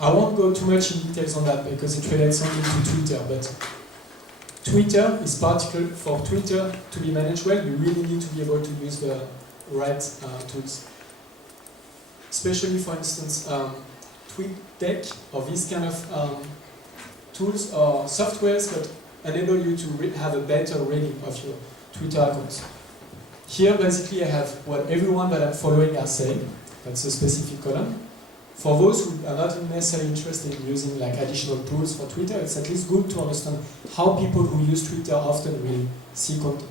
I won't go too much in details on that because it relates only to Twitter, but Twitter is particular. For Twitter to be managed well, you really need to be able to use the right tools. Especially, for instance, Duyck or these kind of tools or softwares that enable you to have a better reading of your Twitter account. Here, basically, I have what everyone that I'm following are saying. That's a specific column. For those who are not necessarily interested in using like additional tools for Twitter, it's at least good to understand how people who use Twitter often will see content.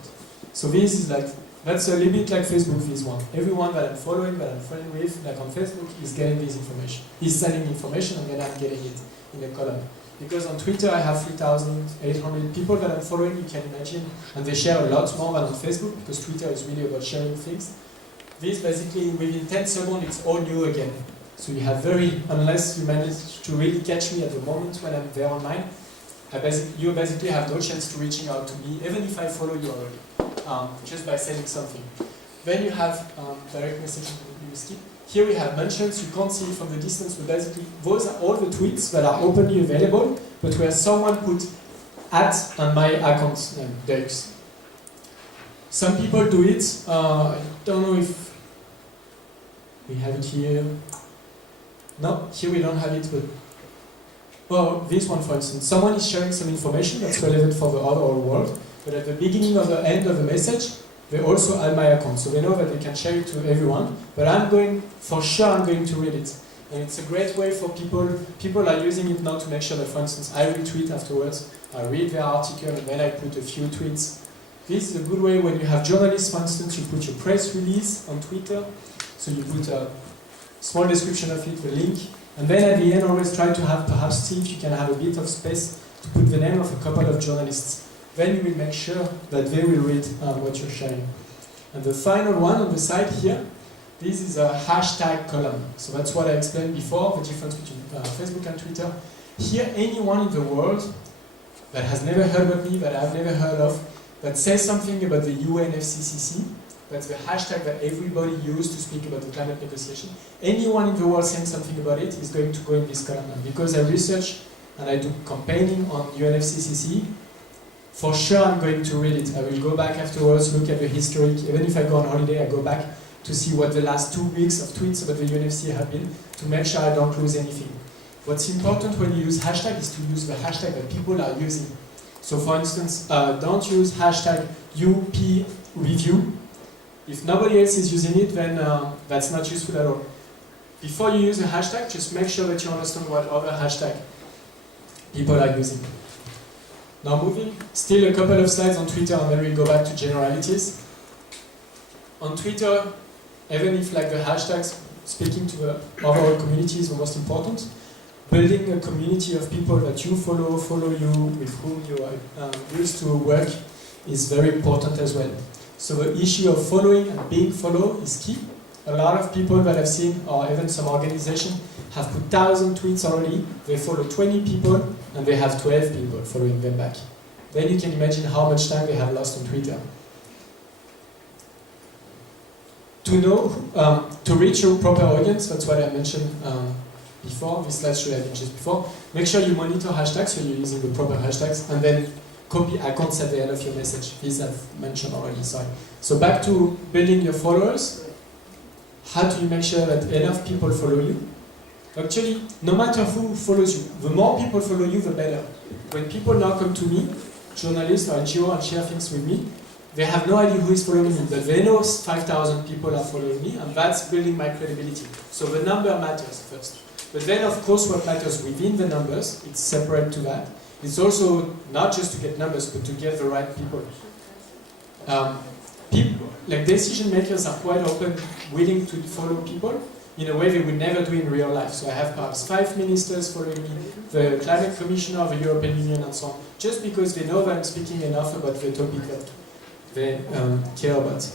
So this is like, that's a little bit like Facebook, this one. Everyone that I'm following, that I'm friends with, like on Facebook, is getting this information. Is sending information and then I'm getting it in a column. Because on Twitter I have 3,800 people that I'm following, you can imagine, and they share a lot more than on Facebook, because Twitter is really about sharing things. This basically, within 10 seconds, it's all new again. So you have unless you manage to really catch me at the moment when I'm there online, you basically have no chance to reaching out to me, even if I follow you already, just by saying something. Then you have direct messaging you skip. Here we have mentions, you can't see it from the distance, but basically those are all the tweets that are openly available, but where someone put @ on my account name, Duyck. Some people do it, I don't know if we have it here. No, here we don't have it, but well, this one for instance, someone is sharing some information that's relevant for the overall world, but at the beginning or the end of the message, they also add my account, so they know that they can share it to everyone, but I'm going to read it. And it's a great way for people are using it now to make sure that, for instance, I retweet afterwards, I read their article, and then I put a few tweets. This is a good way when you have journalists, for instance, you put your press release on Twitter, so you put a small description of it, the link, and then at the end always try to have, perhaps see if you can have a bit of space to put the name of a couple of journalists. Then you will make sure that they will read what you're sharing. And the final one on the side here, this is a hashtag column. So that's what I explained before, the difference between Facebook and Twitter. Here, anyone in the world that has never heard of me, that I've never heard of, that says something about the UNFCCC, that's the hashtag that everybody used to speak about the climate negotiation. Anyone in the world saying something about it is going to go in this column. And because I research and I do campaigning on UNFCCC, for sure I'm going to read it. I will go back afterwards, look at the historic. Even if I go on holiday, I go back to see what the last 2 weeks of tweets about the UNFCCC have been, to make sure I don't lose anything. What's important when you use hashtag is to use the hashtag that people are using. So for instance, don't use hashtag UPReview. If nobody else is using it, then that's not useful at all. Before you use a hashtag, just make sure that you understand what other hashtag people are using. Now moving, still a couple of slides on Twitter, and then we'll go back to generalities. On Twitter, even if like the hashtags speaking to the overall community is the most important, building a community of people that you follow you, with whom you are used to work, is very important as well. So the issue of following and being followed is key. A lot of people that I've seen, or even some organizations, have put 1,000 tweets already. They follow 20 people, and they have 12 people following them back. Then you can imagine how much time they have lost on Twitter. To know, to reach your proper audience, that's what I mentioned before, this slide should have been just before. Make sure you monitor hashtags, so you're using the proper hashtags, and then copy accounts at the end of your message. These I've mentioned already, sorry. So back to building your followers. How do you make sure that enough people follow you? Actually, no matter who follows you, the more people follow you, the better. When people now come to me, journalists or NGO, and share things with me, they have no idea who is following me, but they know 5,000 people are following me, and that's building my credibility. So the number matters first. But then, of course, what matters within the numbers, it's separate to that. It's also not just to get numbers, but to get the right people. People, like decision makers, are quite often willing to follow people in a way they would never do in real life. So I have perhaps 5 ministers following me, the climate commissioner of the European Union, and so on, just because they know that I'm speaking enough about the topic that they care about.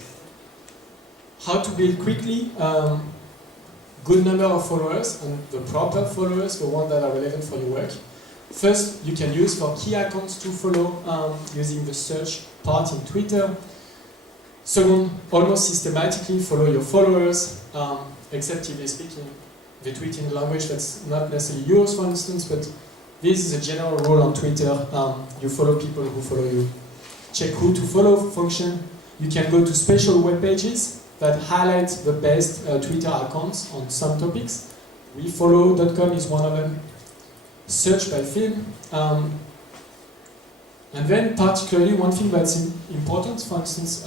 How to build quickly good number of followers, and the proper followers, the ones that are relevant for your work. First, you can use for key accounts to follow using the search part in Twitter. Second, almost systematically follow your followers, except if they're speaking they tweet in a language that's not necessarily yours, for instance, but this is a general rule on Twitter. You follow people who follow you. Check who to follow function. You can go to special web pages that highlight the best Twitter accounts on some topics. WeFollow.com is one of them. Search by film. And then particularly one thing that's important, for instance,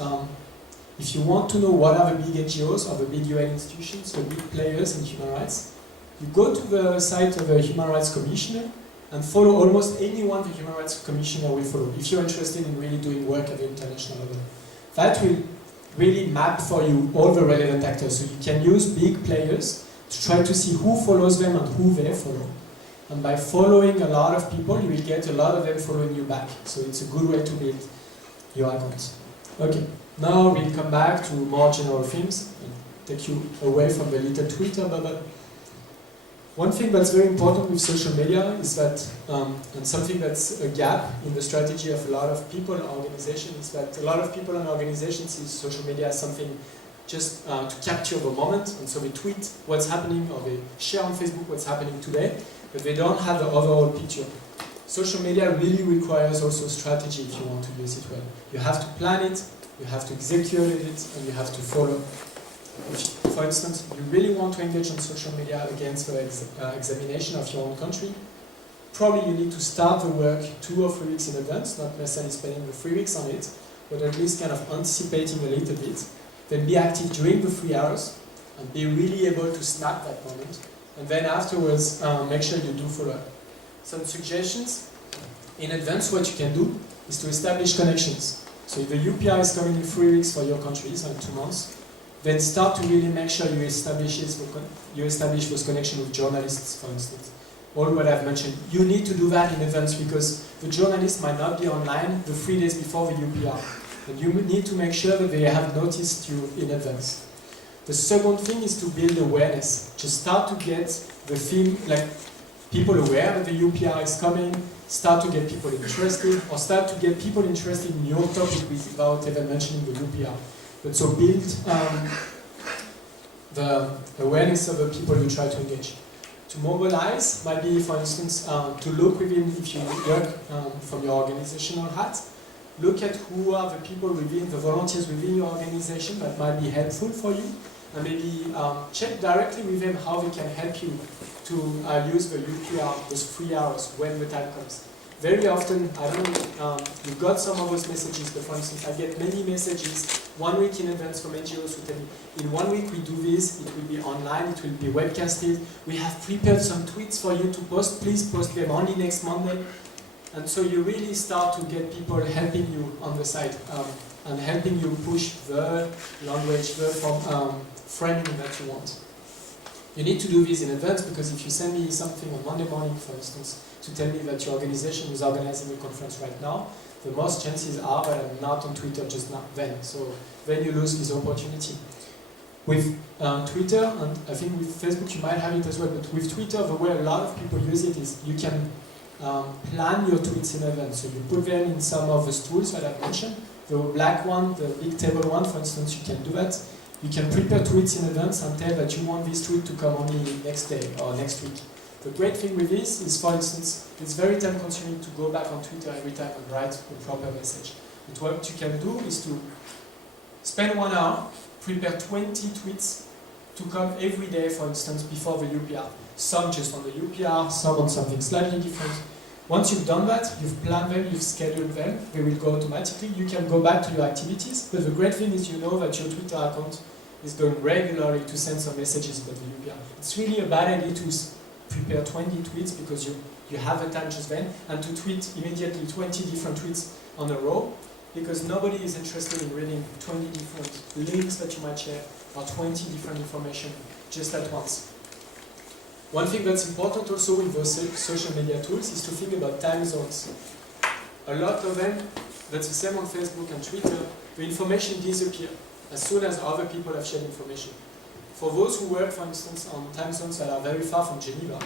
if you want to know what are the big NGOs or the big UN institutions, the big players in human rights, you go to the site of the Human Rights Commissioner and follow almost anyone the Human Rights Commissioner will follow, if you're interested in really doing work at the international level. That will really map for you all the relevant actors, so you can use big players to try to see who follows them and who they follow. And by following a lot of people, you will get a lot of them following you back. So it's a good way to build your account. Okay, now we'll come back to more general themes and take you away from the little Twitter bubble. One thing that's very important with social media is that, and something that's a gap in the strategy of a lot of people and organizations, is that a lot of people and organizations see social media as something just to capture the moment, and so they tweet what's happening or they share on Facebook what's happening today, but they don't have the overall picture. Social media really requires also strategy if you want to use it well. You have to plan it, you have to execute it, and you have to follow. If, for instance, you really want to engage on social media against the examination of your own country, probably you need to start the work 2 or 3 weeks in advance, not necessarily spending the 3 weeks on it, but at least kind of anticipating a little bit. Then be active during the 3 hours, and be really able to snap that moment. And then afterwards, make sure you do follow up. Some suggestions. In advance, what you can do is to establish connections. So if the UPR is coming in 3 weeks for your country, so in 2 months, then start to really make sure you establish those connections with journalists, for instance. All what I've mentioned. You need to do that in advance because the journalist might not be online the 3 days before the UPR. And you need to make sure that they have noticed you in advance. The second thing is to build awareness. Just start to get the theme, like people aware that the UPR is coming, start to get people interested, or start to get people interested in your topic without even mentioning the UPR. But so build the awareness of the people you try to engage. To mobilize might be, for instance, to look within, if you work from your organizational hat, look at who are the people within, the volunteers within your organization that might be helpful for you, and maybe check directly with them how they can help you to use the UPR, those 3 hours, when the time comes. Very often, I don't know, you got some of those messages, but for instance, I get many messages 1 week in advance from NGOs who tell me, in 1 week we do this, it will be online, it will be webcasted, we have prepared some tweets for you to post, please post them only next Monday. And so you really start to get people helping you on the side and helping you push the language, the framing that you want. You need to do this in advance because if you send me something on Monday morning, for instance, to tell me that your organization is organizing a conference right now, the most chances are that I'm not on Twitter just now, then. So then you lose this opportunity. With Twitter, and I think with Facebook you might have it as well, but with Twitter, the way a lot of people use it is you can plan your tweets in advance. So you put them in some of the tools that I've mentioned. The black one, the big table one, for instance, you can do that. You can prepare tweets in advance and tell that you want this tweet to come only next day or next week. The great thing with this is, for instance, it's very time consuming to go back on Twitter every time and write a proper message. But what you can do is to spend 1 hour, prepare 20 tweets to come every day, for instance, before the UPR. Some just on the UPR, some on something slightly different. Once you've done that, you've planned them, you've scheduled them, they will go automatically. You can go back to your activities, but the great thing is you know that your Twitter account is going regularly to send some messages about the UPR. It's really a bad idea to prepare 20 tweets because you have the time just then, and to tweet immediately 20 different tweets on a row, because nobody is interested in reading 20 different links that you might share, or 20 different information just at once. One thing that's important also with those social media tools is to think about time zones. A lot of them, that's the same on Facebook and Twitter, the information disappears as soon as other people have shared information. For those who work, for instance, on time zones that are very far from Geneva,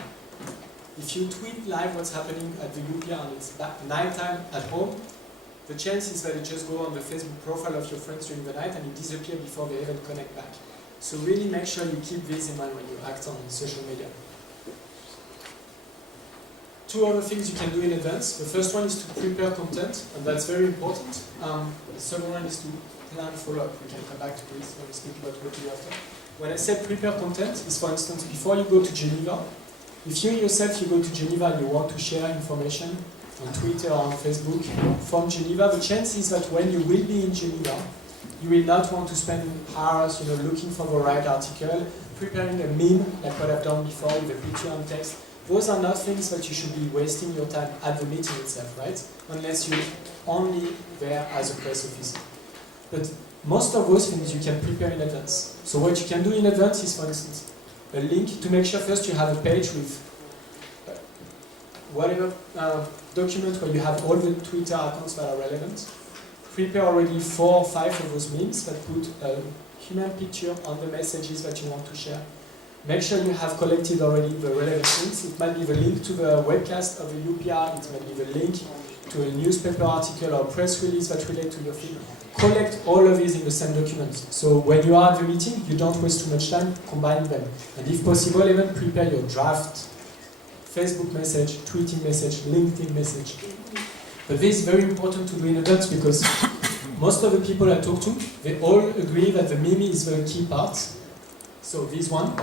if you tweet live what's happening at the UPR and it's nighttime at home, the chance is that it just goes on the Facebook profile of your friends during the night and it disappears before they even connect back. So really make sure you keep this in mind when you act on social media. Two other things you can do in advance. The first one is to prepare content, and that's very important. The second one is to plan follow-up. We can come back to this when we speak about what to do after. When I say prepare content, is for instance, before you go to Geneva, if you yourself you go to Geneva and you want to share information on Twitter or on Facebook from Geneva, the chance is that when you will be in Geneva, you will not want to spend hours, looking for the right article, preparing a meme like what I've done before with a picture and text. Those are not things that you should be wasting your time at the meeting itself, right? Unless you're only there as a press officer. But most of those things you can prepare in advance. So what you can do in advance is, for instance, a link to make sure first you have a page with whatever document where you have all the Twitter accounts that are relevant. Prepare already 4 or 5 of those memes that put a human picture on the messages that you want to share. Make sure you have collected already the relevant links. It might be the link to the webcast of the UPR, it might be the link to a newspaper article or press release that relate to your field. Collect all of these in the same document. So when you are at the meeting, you don't waste too much time combining them. And if possible, even prepare your draft Facebook message, tweeting message, LinkedIn message. But this is very important to do in advance because most of the people I talk to, they all agree that the meme is the key part. So this one,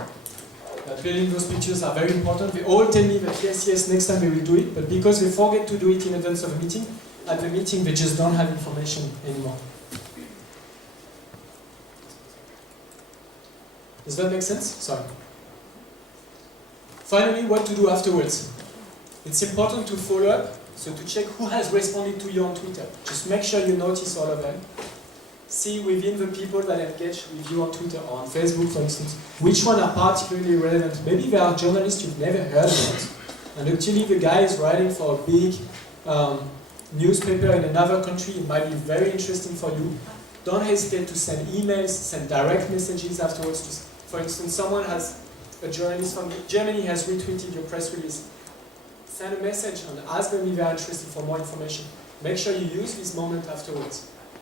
that building those pictures are very important. They all tell me that yes, next time they will do it, but because they forget to do it in advance of a meeting, at the meeting they just don't have information anymore. Does that make sense? Sorry. Finally, what to do afterwards. It's important to follow up, so to check who has responded to you on Twitter. Just make sure you notice all of them. See within the people that engage with you on Twitter or on Facebook, for instance, which one are particularly relevant. Maybe there are journalists you've never heard about, and actually the guy is writing for a big newspaper in another country. It might be very interesting for you. Don't hesitate to send emails, send direct messages afterwards. Just, for instance, a journalist from Germany has retweeted your press release. Send a message and ask them if they are interested for more information. Make sure you use this moment afterwards.